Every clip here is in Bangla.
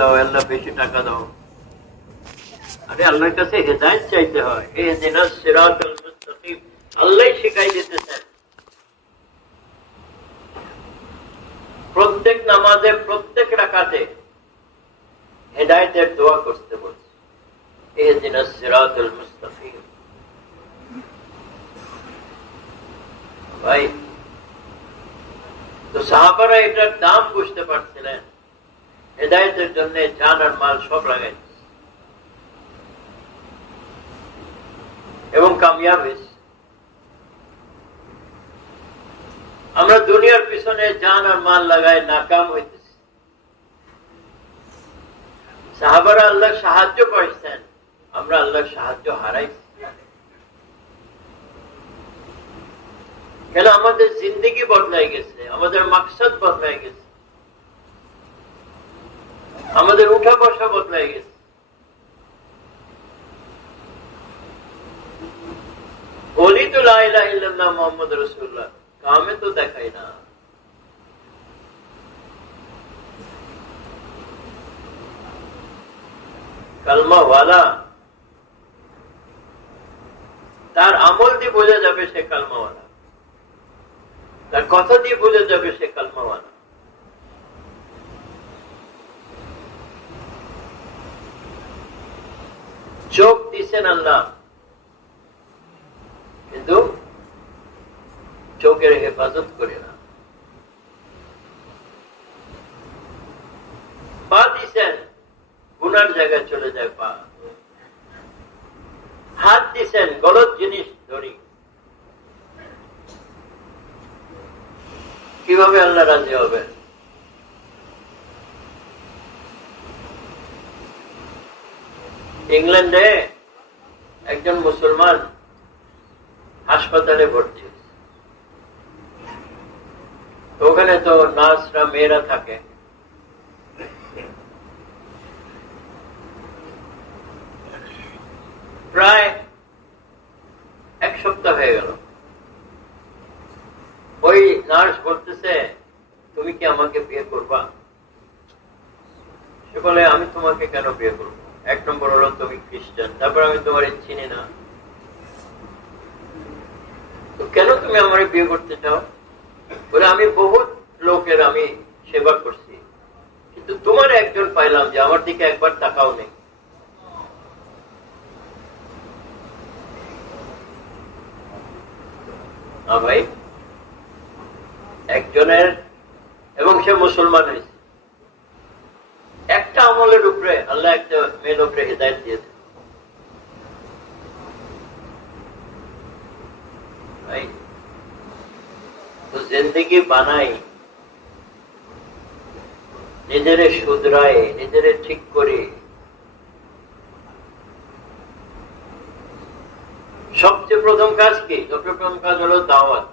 দাও, আল্লাহ বেশি টাকা দাও। আরে আল্লাহর কাছে হেদায়েত চাইতে হয়। ইহদিনাস সিরাতাল মুস্তাকিম আল্লাহ শিখাই দিতেছেন। প্রত্যেক নামাজে প্রত্যেক রাকাতে হেদায়েতের দোয়া করতে বলছে, ইহদিনাস সিরাতাল মুস্তাকিম। ভাই, তো সাহাবারা এটার দাম বুঝতে পারছিলেন, হেদায়েতের জন্য জান আর মাল সব লাগাই এবং কামিয়াব হয়েছে। আমরা দুনিয়ার পিছনে জান আর মাল লাগাই নাকাম হইতেছি। সাহাবারা আল্লাহর সাহায্য পাইছেন, আমরা আল্লাহর সাহায্য হারাইছি। কেন? আমাদের জিন্দেগি বদলাই গেছে, আমাদের মাকসাদ বদলাই গেছে, আমাদের উঠা বসা বদলাই গেছে। বলি তো লা ইলাহা ইল্লাল্লাহ মুহাম্মদ রাসূলুল্লাহ, কামে তো দেখাই না। কালমাওয়ালা, তার আমল দিয়ে বোঝা যাবে সে কালমাওয়ালা, তার কথা দিয়ে বোঝা যাবে সে কালমাওয়ালা। চোখ দিছেন আল্লাহ, কিন্তু চোখের হেফাজত করে না। পা দিছেন, গুনার জায়গায় চলে যায় পা। হাত দিছেন, গলত জিনিস ধরি। কিভাবে আল্লাহ রাজি হবেন? ইংল্যান্ডে একজন মুসলমান হাসপাতালে ভর্তি, ওখানে তো নার্সরা মেয়েরা থাকে। প্রায় এক সপ্তাহ হয়ে গেল। ওই নার্স বলতেছে, তুমি কি আমাকে বিয়ে করবা? সে বলে, আমি তোমাকে কেন বিয়ে করবো? এক নম্বর হলো তুমি খ্রিস্টান, তারপর আমি তোমার চিনি না, তো কেন তুমি আমার বিয়ে করতে চাও? বলে, আমি বহুত লোকের আমি সেবা করছি, কিন্তু তোমার একজন পাইলাম যে আমার দিকে একবার তাকাও নেই। ভাই, একজনের, এবং সে মুসলমান হয়েছে, একটা আমলের উপরে আল্লাহ একটা মেয়ের উপরে হিদায়াত দিয়েছে। তো জিন্দেগি বানাই, নিজেরে শুধরায়, নিজেরে ঠিক করে। সবচেয়ে প্রথম কাজ কি? সবচেয়ে প্রথম কাজ হলো দাওয়াত।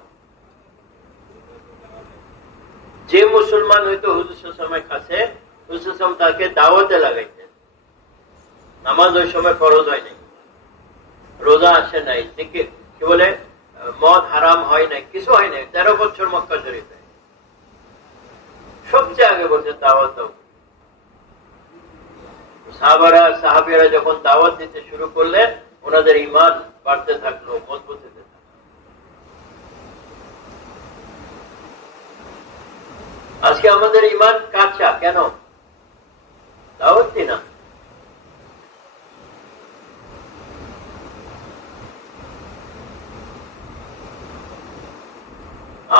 যে মুসলমান হয়তো হুজুর সময় কাছে, হুজুর তাকে দাওয়াতে লাগাইতেন। নামাজ ওই সময় ফরজ হয় নাই, রোজা আসে নাই, কি বলে মদ হারাম হয় নাই, কিছু হয় নাই। 13 বছর মক্কা শরীফে সবচেয়ে আগে বলছে দাওয়াত দাও। সাহাবীরা যখন দাওয়াত দিতে শুরু করলেন, ওনাদের ঈমান বাড়তে থাকলো, মজবুত হতে থাকলো। আজকে আমাদের ঈমান কাঁচা কেন? দাওয়াত দিই না।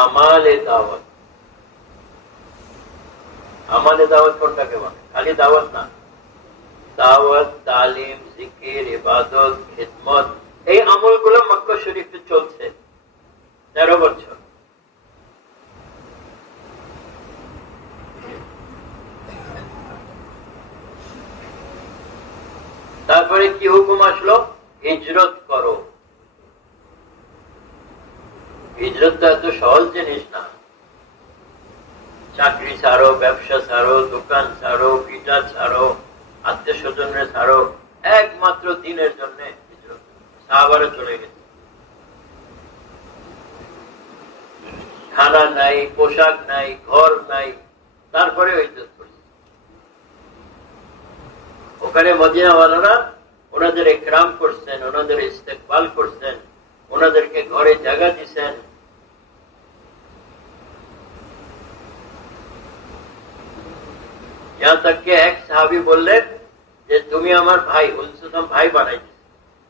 আমালে দাওয়াত, আমালে দাওয়াত কোনটাকে বলে? খালি দাওয়াত না, দাওয়াত, তালিম, জিকির, ইবাদত, খিদমত, এই আমলগুলো মক্কা শরীফে চলছে 13 বছর। তারপরে কি হুকুম আসলো? হিজরত করো। হিজরত তো এত সহজ জিনিস না। চাকরি ছাড়ো, ব্যবসা ছাড়ো, দোকান ছাড়ো, পিঠা ছাড়ো, আত্মীয় স্বজনরে ছাড়ো, একমাত্র দিনের জন্য হিজরত। সাহাবারা চলে গেছে, খানা নাই, পোশাক নাই, ঘর নাই, তারপরে হিজরত করছে। ওখানে মদিনাওয়ালারা ওনাদের ইকরাম করছেন, ওনাদের ইস্তেকবাল করছেন, ওনাদেরকে ঘরে জায়গা দিচ্ছেন। यहाँ तक के एक साहबी बोललेন যে তুমি আমার ভাই, হুজুর ভাই বানাই দিয়েছে,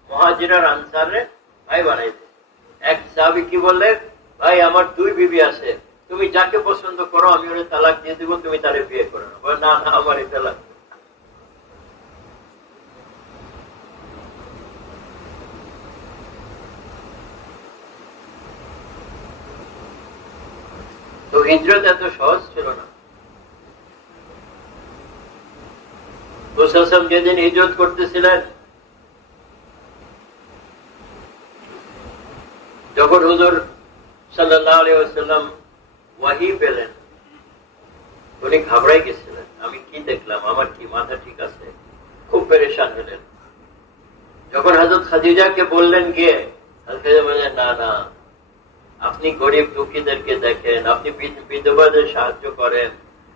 মুহাজির আর আনসারে ভাই বানাই দিয়েছে। এক সাহাবী কি বললেন, ভাই আমার দুই বিবি আছে, তুমি যাকে পছন্দ করো আমি ওরে তালাক দিয়ে দিব, তুমি তারে বিয়ে করো না। বলে না না, আমার এই তালাক। তো হিজরত এত সহজ ছিল না। রাসূল যেদিন হিজরত করতেছিলেন, যখন হুজুর সাল্লাল্লাহু আলাইহি ওয়াসাল্লাম ওয়াহী পেলেন, উনি ঘাবড়াই গেছিলেন, আমি কি দেখলাম, আমার কি মাথা ঠিক আছে, খুব পেরেশান হলেন। যখন হযরত খাদিজাকে বললেন গিয়ে, খাদিজা বললেন না না, আপনি গরিব দুঃখীদেরকে দেখেন, আপনি বিধবাদের সাহায্য করেন,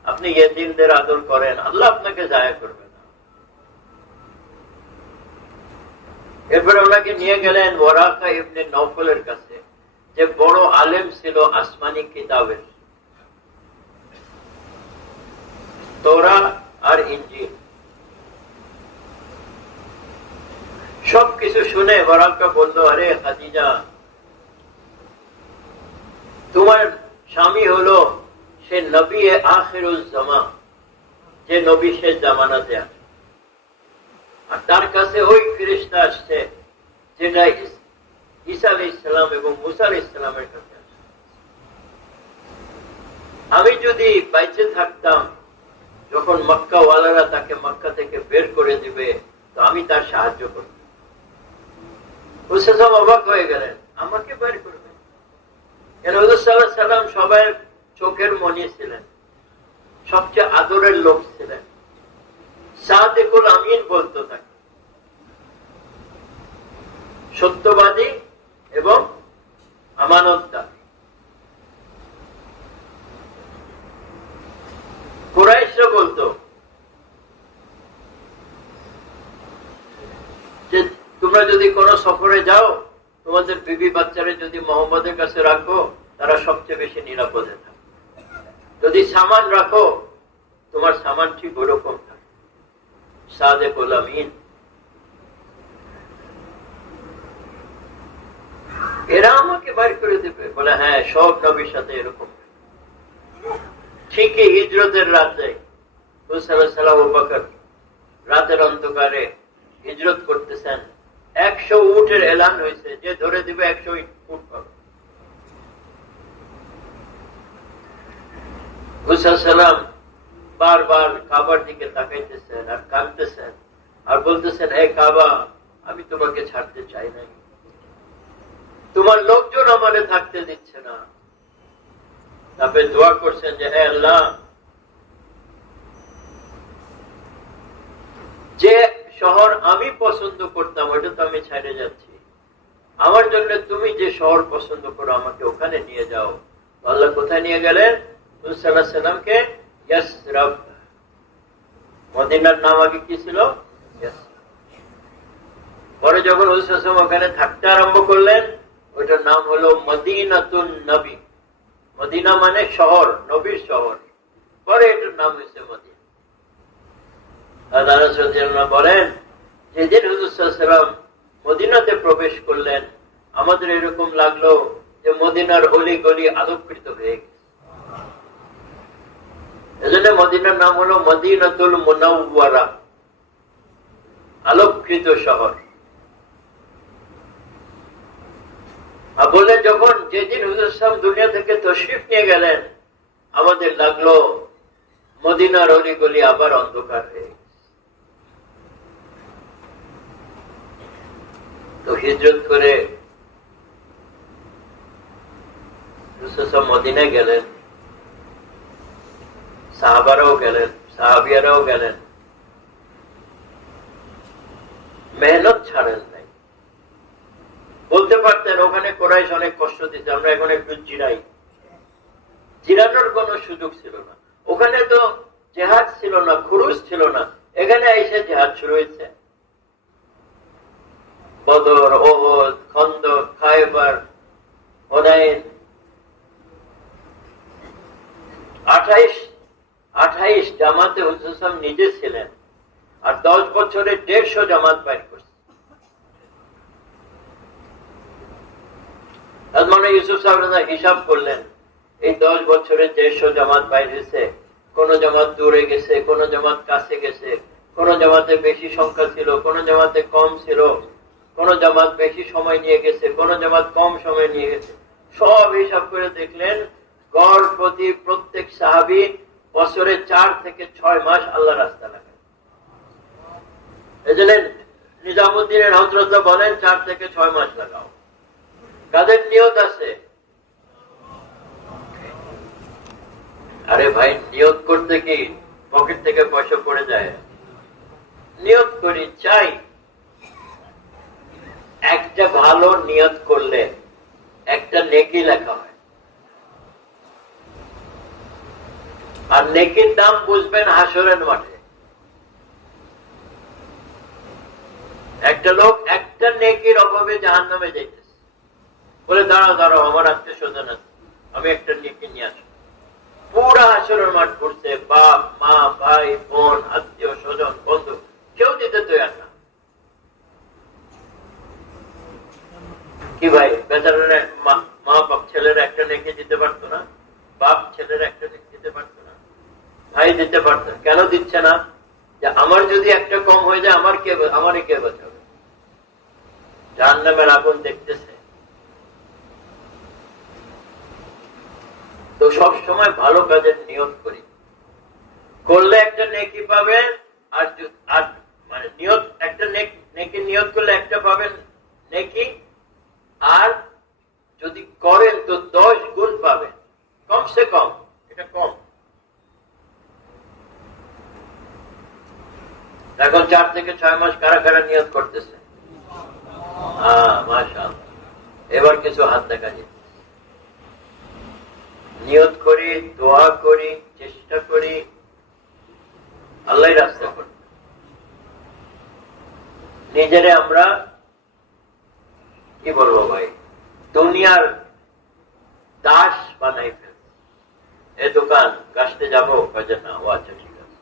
আপনি ইয়েতিমদের আদর করেন, আল্লাহ আপনাকে জায়া করবে না। এরপরে ওনাকে নিয়ে গেলেন ওয়ারাকা ইবনে নওফলের কাছে, যে বড় আলেম ছিল আসমানি কিতাবের, তওরাত আর ইনজিল সবকিছু শুনে ওয়ারাকা বলল, আরে খাদিজা, তোমার স্বামী হলো সে নবী আখিরুজ্জামা, যে নবী শেষ জামানাতে আছে, আর তার কাছে ওই ফেরেশতা আসছে যেটা ঈসা আলাইহিস সালাম এবং মুসা আলাইহিস সালামের কাছে আসছে। আমি যদি বাইচে থাকতাম, যখন মক্কা ওয়ালারা তাকে মক্কা থেকে বের করে দিবে, তো আমি তার সাহায্য করতাম। হুসাইন অবাক হয়ে গেলেন, আমাকে বের করবে কেন? হুজুর সাল্লাল্লাহু আলাইহি সাল্লাম সবাই চোখের মনি ছিলেন, সবচেয়ে আদরের লোক ছিলেন, সাদিকুল আমিন বলতো তাকে, সত্যবাদী এবং আমানতদার। কুরাইশরা বলতো যে তোমরা যদি কোনো সফরে যাও, তোমাদের বিবি বাচ্চারা যদি মোহাম্মদের কাছে রাখো, তারা সবচেয়ে বেশি নিরাপদে থাকে। যদি সামান রাখো, তোমার সামান ঠিক ওরকম থাকে। সাদিকুল আমিন। এরা আমাকে বাইর করে দেবে? বলে হ্যাঁ, সব নবীর সাথে এরকম। ঠিকই হিজরতের রাতে হুজুর সাল্লাল্লাহু আলাইহি ওয়াসাল্লাম রাতের অন্ধকারে হিজরত করতেছেন। 100 উটের এলান হয়েছে, যে ধরে দিবে 100 উট পাবে। হুজুর সাল্লাল্লাহু আলাইহি ওয়াসাল্লাম বারবার কাবার দিকে তাকাইতেছেন আর কাঁদতেছেন আর বলতেছেন, হে কাবা, আমি তোমাকে ছাড়তে চাই না, তোমার লোকজন আমারে থাকতে দিচ্ছে না। তারপরে দোয়া করছেন যে হে আল্লাহ, যে শহর আমি পছন্দ করতাম ওইটা তো আমি ছেড়ে যাচ্ছি, আমার জন্য তুমি যে শহর পছন্দ করো আমাকে ওখানে নিয়ে যাও। আল্লাহ কোথায় নিয়ে গেলেন? হুজুর সাল্লাল্লাহু আলাইহি ওয়াসাল্লামকে ইয়াসরাব, মদিনার নাম আগে কি ছিল? পরে যখন হুজুর সাল্লাল্লাহু আলাইহি ওয়াসাল্লাম ওখানে থাকতে আরম্ভ করলেন, ওইটার নাম হলো মদিনাতুন নবী। মদিনা মানে শহর, নবীর শহর। পরে এটার নাম হয়েছে মদিনা। আনাস রাদিয়াল্লাহু আনহু বলেন, যেদিন হুজুর সাল্লাল্লাহু আলাইহি ওয়াসাল্লাম মদিনাতে প্রবেশ করলেন, আমাদের এরকম লাগলো যে মদিনার অলি গলি আলোকৃত হয়ে গেছে। এজন্য মদিনার নাম হলো মদিনাতুল মুনাওয়ারা, আলোকৃত শহর। আর বলে যখন যেদিন হুজুর সাহেব দুনিয়া থেকে তশরিফ নিয়ে গেলেন, আমাদের লাগলো মদিনার অলি গলি আবার অন্ধকার হয়ে গেছে। তো হিজরত করে হুজুর সাহেব মদিনায় গেলেন, সাহাবারাও গেলেন, সাহাবিয়ারাও গেলেন, মেহনত ছাড়েন নাই। বলতে পারতেন ওখানে কুরাইশ অনেক কষ্ট দিতে, আমরা এখন একটু জিরাই, জিরানোর কোন সুযোগ ছিল না। ওখানে তো জেহাদ ছিল না, খুরুজ ছিল না। এখানে এসে জিহাদ শুরু হয়েছে। বদর, ওহদ, খন্দক, খায়বার, হুনাইন, 28 জামাতে হুজুর সাহেব নিজে ছিলেন, আর 10 বছরে 150 জামাত বাইর করছে। মানে ইউসুফ সাহেব হিসাব করলেন, এই 10 বছরে 150 জামাত বাইর হয়েছে। কোন জামাত দূরে গেছে, কোন জামাত কাছে গেছে, কোন জামাতে বেশি সংখ্যা ছিল, কোন জামাতে কম ছিল, কোন জামাত বেশি সময় নিয়ে গেছে, কোন জামাত কম সময় নিয়ে গেছে। সব হিসাব করে দেখলেন গড় প্রতি প্রত্যেক সাহাবী বছরে 4 থেকে 6 মাস আল্লাহ রাস্তা লাগায়। এই জন্য নিজামুদ্দিনের হযরত বলেন 4 থেকে 6 মাস লাগাও। কাদের নিয়ত আছে? আরে ভাই, নিয়ত করতে কি পকেট থেকে পয়সা পড়ে যায়? নিয়ত করি, চাই। একটা ভালো নিয়ত করলে একটা নেকি লেখা হয়, আর নেকির দাম বুঝবেন হাসরের মাঠে। একটা লোক একটা নেকির অভাবে জাহান্নামে যাইতেছে, বলে দাঁড়াও দাঁড়াও, আমার আত্মীয় স্বজন আছে, আমি একটা নেকি নিয়ে আসবো। পুরা হাসরের মাঠ ঘুরছে, বাপ মা ভাই বোন আত্মীয় স্বজন বন্ধু কেউ দিতে তৈরি না। কি ভাই, বেচারা মা বাপ ছেলেরা একটা নেকি দিতে পারতো না? বাপ ছেলেরা একটা নেকি দিতে পারতো না? ভাই দিতে পারতেন, কেন দিচ্ছে না? যে আমার যদি একটা কম হয়ে যায় আমারই কে বাঁচাবে? জাহান্নামের আগুন দেখতেছে। তো সব সময় ভালো কাজের নিয়ত করি, করলে একটা নেকি পাবেন। আর মানে নিয়ত একটা নেকি নিয়ত করলে একটা পাবেন নেকি, আর যদি করেন তো 10 গুণ পাবেন, কমসে কম। এটা কম। এখন 4 থেকে 6 মাস কারা কারা নিয়ত করতেছে? মাশাআল্লাহ, এবার কিছু হাত দেখা যায়। নিয়ত করি, দোয়া করি, চেষ্টা করি, আল্লাহর রাস্তা করি। নিজেরে আমরা কি বলবো ভাই, দুনিয়ার দাস বানাই ফেলছি। এ দোকান কাশতে যাবো, কাজে না, ও আচ্ছা ঠিক আছে।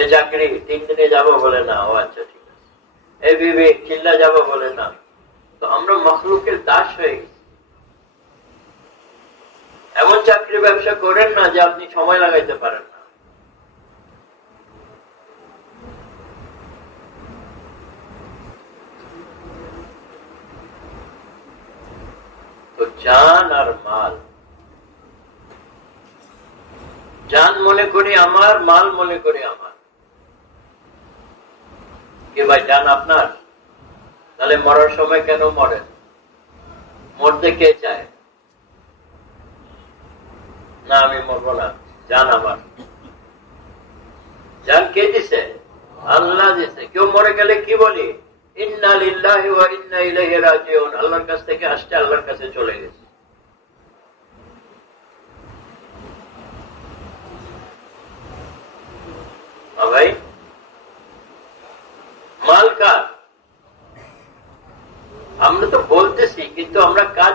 এ চাকরি 3 দিনে যাবো, বলে না, ও আচ্ছা ঠিক আছে। এ বিবে চিল্লা যাবো, বলে না। তো আমরা মাখলুকের দাস হয়ে গেছি। এমন চাকরি ব্যবসা করেন না যে আপনি সময় লাগাইতে পারেন না। তো জান আর মাল, জান মনে করি আমার, মাল মনে করি আমার। কি ভাই, জান আপনার? তাহলে মরার সময় কেন মরেন? মরতে কে চায় না? আমি মরবো না, জান আমার। জান কে দিছে? আল্লাহ দিছে। কেউ মরে গেলে কি বলি? ইন্না লিল্লাহি ওয়া ইন্না ইলাইহি রাজিউন। আল্লাহর কাছ থেকে আসছে, আল্লাহর কাছে চলে গেছে। ভাই, মাল কার? আমরা তো বলতেছি, কিন্তু আমরা কার